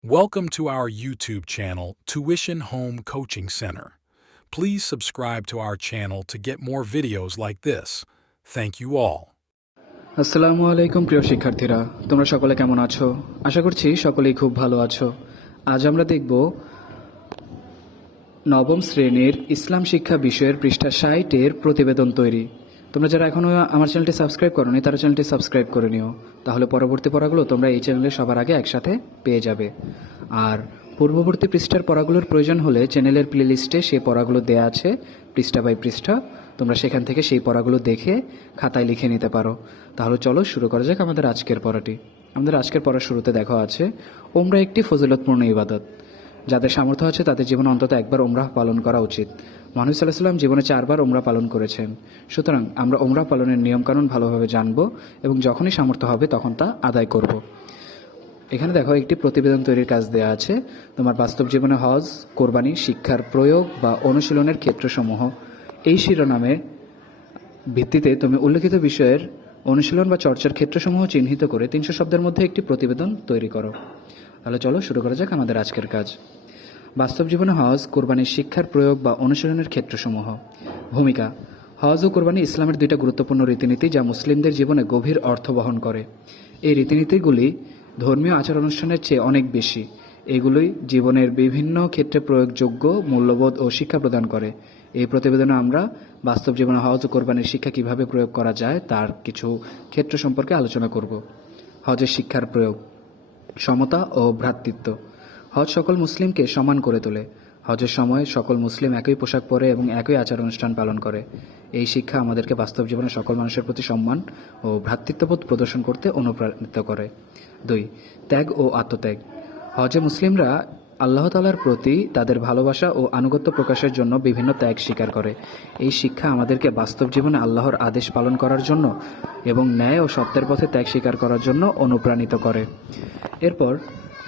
Welcome to our YouTube channel, Tuition Home Coaching Center. Please subscribe to our channel to get more videos like this. Thank you all. আসসালামু আলাইকুম প্রিয় শিক্ষার্থীরা তোমরা সকলে কেমন আছো আশা করছি সকলেই খুব ভালো আছো আজ আমরা দেখব নবম শ্রেণীর ইসলাম শিক্ষা বিষয়ের পৃষ্ঠা ষাটের প্রতিবেদন তৈরি তোমরা যারা এখনও আমার চ্যানেলটি সাবস্ক্রাইব করোনি, তারা চ্যানেলটি সাবস্ক্রাইব করে নিও। তাহলে পরবর্তী পড়াগুলো তোমরা এই চ্যানেলে সবার আগে একসাথে পেয়ে যাবে। আর পূর্ববর্তী পৃষ্ঠার পড়াগুলোর প্রয়োজন হলে চ্যানেলের প্লেলিস্টে সেই পড়াগুলো দেয়া আছে, পৃষ্ঠা বাই পৃষ্ঠা। তোমরা সেখান থেকে সেই পড়াগুলো দেখে খাতায় লিখে নিতে পারো। তাহলে চলো শুরু করা যাক আমাদের আজকের পড়াটি। আমাদের আজকের পড়ার শুরুতে দেখা আছে ওমরা একটি ফজিলতপূর্ণ ইবাদত। যাদের সামর্থ্য আছে তাদের জীবনে অন্তত একবার ওমরাহ পালন করা উচিত। মহানবী সাল্লাহ সাল্লাম জীবনে চারবার ওমরা পালন করেছেন। সুতরাং আমরা ওমরা পালনের নিয়মকানুন ভালোভাবে জানব এবং যখনই সামর্থ্য হবে তখন তা আদায় করব। এখানে দেখো একটি প্রতিবেদন তৈরির কাজ দেওয়া আছে। তোমার বাস্তব জীবনে হজ, কোরবানি, শিক্ষার প্রয়োগ বা অনুশীলনের ক্ষেত্রসমূহ। এই শিরোনামে ভিত্তিতে তুমি উল্লেখিত বিষয়ের অনুশীলন বা চর্চার ক্ষেত্রসমূহ চিহ্নিত করে তিনশো শব্দের মধ্যে একটি প্রতিবেদন তৈরি করো। তাহলে চলো শুরু করা যাক আমাদের আজকের কাজ। বাস্তব জীবনে হজ কোরবানির শিক্ষার প্রয়োগ বা অনুশীলনের ক্ষেত্রসমূহ। ভূমিকা, হজ ও কোরবানি ইসলামের দুইটা গুরুত্বপূর্ণ রীতিনীতি যা মুসলিমদের জীবনে গভীর অর্থ বহন করে। এই রীতিনীতিগুলি ধর্মীয় আচার অনুষ্ঠানের চেয়ে অনেক বেশি। এগুলোই জীবনের বিভিন্ন ক্ষেত্রে প্রয়োগযোগ্য, মূল্যবোধ ও শিক্ষা প্রদান করে। এই প্রতিবেদনে আমরা বাস্তব জীবনে হজ ও কোরবানির শিক্ষা কীভাবে প্রয়োগ করা যায় তার কিছু ক্ষেত্র সম্পর্কে আলোচনা করব। হজের শিক্ষার প্রয়োগ, সমতা ও ভ্রাতৃত্ব। হজ সকল মুসলিমকে সমান করে তোলে। হজের সময় সকল মুসলিম একই পোশাক পরে এবং একই আচার অনুষ্ঠান পালন করে। এই শিক্ষা আমাদেরকে বাস্তব জীবনে সকল মানুষের প্রতি সম্মান ও ভ্রাতৃত্ববোধ প্রদর্শন করতে অনুপ্রাণিত করে। দুই, ত্যাগ ও আত্মত্যাগ। হজে মুসলিমরা আল্লাহ তালার প্রতি তাদের ভালোবাসা ও আনুগত্য প্রকাশের জন্য বিভিন্ন ত্যাগ স্বীকার করে। এই শিক্ষা আমাদেরকে বাস্তব জীবনে আল্লাহর আদেশ পালন করার জন্য এবং ন্যায় ও সত্যের পথে ত্যাগ স্বীকার করার জন্য অনুপ্রাণিত করে। এরপর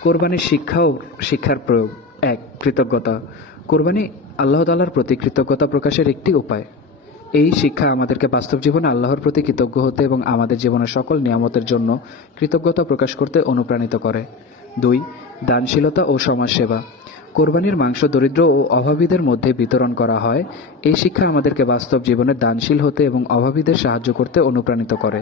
কোরবানির শিক্ষাও শিক্ষার প্রয়োগ। এক, কৃতজ্ঞতা। কোরবানি আল্লাহ তালার প্রতি কৃতজ্ঞতা প্রকাশের একটি উপায়। এই শিক্ষা আমাদেরকে বাস্তব জীবনে আল্লাহর প্রতি কৃতজ্ঞ হতে এবং আমাদের জীবনের সকল নিয়ামতের জন্য কৃতজ্ঞতা প্রকাশ করতে অনুপ্রাণিত করে। দুই, দানশীলতা ও সমাজসেবা। কোরবানির মাংস দরিদ্র ও অভাবীদের মধ্যে বিতরণ করা হয়। এই শিক্ষা আমাদেরকে বাস্তব জীবনে দানশীল হতে এবং অভাবীদের সাহায্য করতে অনুপ্রাণিত করে।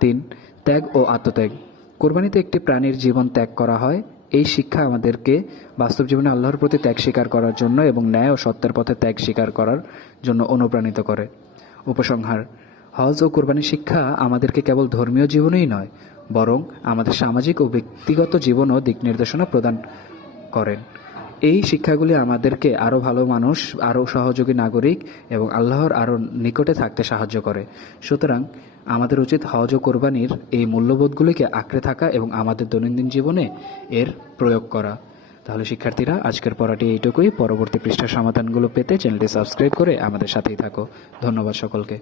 তিন, ত্যাগ ও আত্মত্যাগ। কোরবানিতে একটি প্রাণীর জীবন ত্যাগ করা হয়। এই শিক্ষা আমাদেরকে বাস্তব জীবনে আল্লাহর প্রতি ত্যাগ স্বীকার করার জন্য এবং ন্যায় ও সত্যের পথে ত্যাগ স্বীকার করার জন্য অনুপ্রাণিত করে। উপসংহার, হজ ও কোরবানির শিক্ষা আমাদেরকে কেবল ধর্মীয় জীবনেই নয়, বরং আমাদের সামাজিক ও ব্যক্তিগত জীবনও দিক নির্দেশনা প্রদান করেন। এই শিক্ষাগুলি আমাদেরকে আরও ভালো মানুষ আরও সহযোগী নাগরিক এবং আল্লাহর আরও নিকটে থাকতে সাহায্য করে। সুতরাং আমাদের উচিত হজ ও কোরবানির এই মূল্যবোধগুলিকে আঁকড়ে থাকা এবং আমাদের দৈনন্দিন জীবনে এর প্রয়োগ করা। তাহলে শিক্ষার্থীরা, আজকের পড়াটি এইটুকুই। পরবর্তী পৃষ্ঠার সমাধানগুলো পেতে চ্যানেলটি সাবস্ক্রাইব করে আমাদের সাথেই থাকো। ধন্যবাদ সকলকে।